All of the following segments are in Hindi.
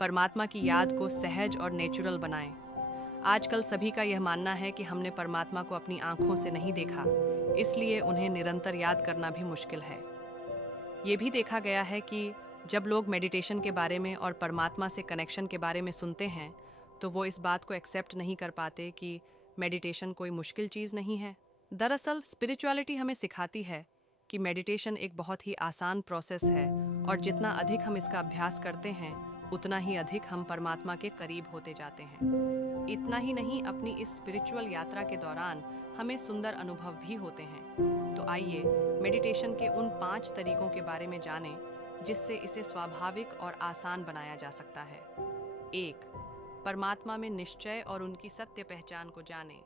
परमात्मा की याद को सहज और नेचुरल बनाएं। आजकल सभी का यह मानना है कि हमने परमात्मा को अपनी आंखों से नहीं देखा, इसलिए उन्हें निरंतर याद करना भी मुश्किल है। ये भी देखा गया है कि जब लोग मेडिटेशन के बारे में और परमात्मा से कनेक्शन के बारे में सुनते हैं, तो वो इस बात को एक्सेप्ट नहीं कर पाते कि मेडिटेशन कोई मुश्किल चीज़ नहीं है। दरअसल स्पिरिचुअलिटी हमें सिखाती है कि मेडिटेशन एक बहुत ही आसान प्रोसेस है और जितना अधिक हम इसका अभ्यास करते हैं, उतना ही अधिक हम परमात्मा के करीब होते जाते हैं। इतना ही नहीं, अपनी इस स्पिरिचुअल यात्रा के दौरान हमें सुंदर अनुभव भी होते हैं। तो आइए मेडिटेशन के उन 5 तरीकों के बारे में जानें जिससे इसे स्वाभाविक और आसान बनाया जा सकता है। 1. परमात्मा में निश्चय और उनकी सत्य पहचान को जानें।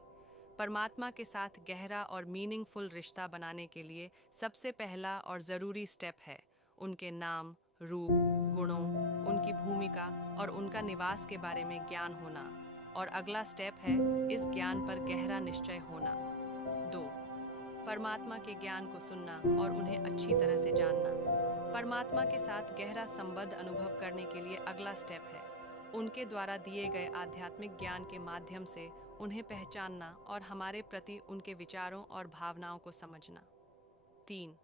परमात्मा के साथ गहरा और मीनिंगफुल रिश्ता बनाने के लिए सबसे पहला और ज़रूरी स्टेप है उनके नाम, रूप, गुणों, उनकी भूमिका और उनका निवास के बारे में ज्ञान होना। और अगला स्टेप है इस ज्ञान पर गहरा निश्चय होना। 2. परमात्मा के ज्ञान को सुनना और उन्हें अच्छी तरह से जानना। परमात्मा के साथ गहरा संबंध अनुभव करने के लिए अगला स्टेप है उनके द्वारा दिए गए आध्यात्मिक ज्ञान के माध्यम से उन्हें पहचानना और हमारे प्रति उनके विचारों और भावनाओं को समझना। 3.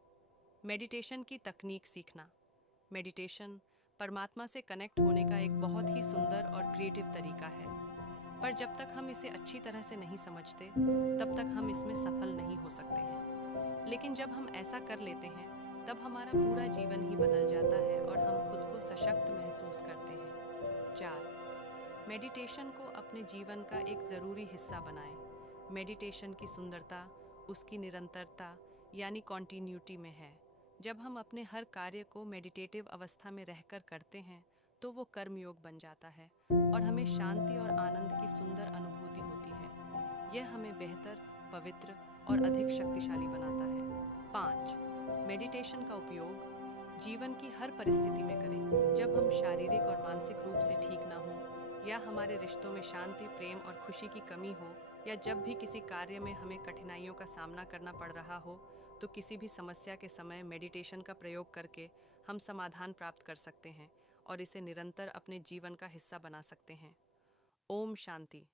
मेडिटेशन की तकनीक सीखना। मेडिटेशन परमात्मा से कनेक्ट होने का एक बहुत ही सुंदर और क्रिएटिव तरीका है, पर जब तक हम इसे अच्छी तरह से नहीं समझते, तब तक हम इसमें सफल नहीं हो सकते हैं। लेकिन जब हम ऐसा कर लेते हैं, तब हमारा पूरा जीवन ही बदल जाता है और हम खुद को सशक्त महसूस करते हैं। 4. मेडिटेशन को अपने जीवन का एक ज़रूरी हिस्सा बनाएं। मेडिटेशन की सुंदरता उसकी निरंतरता यानी कॉन्टिन्यूटी में है। जब हम अपने हर कार्य को मेडिटेटिव अवस्था में रहकर करते हैं, तो वो कर्मयोग बन जाता है और हमें शांति और आनंद की सुंदर अनुभूति होती है। यह हमें बेहतर, पवित्र और अधिक शक्तिशाली बनाता है। 5. मेडिटेशन का उपयोग जीवन की हर परिस्थिति में करें। जब हम शारीरिक और मानसिक रूप से ठीक ना हो, या हमारे रिश्तों में शांति, प्रेम और खुशी की कमी हो, या जब भी किसी कार्य में हमें कठिनाइयों का सामना करना पड़ रहा हो, तो किसी भी समस्या के समय मेडिटेशन का प्रयोग करके हम समाधान प्राप्त कर सकते हैं और इसे निरंतर अपने जीवन का हिस्सा बना सकते हैं। ओम शांति।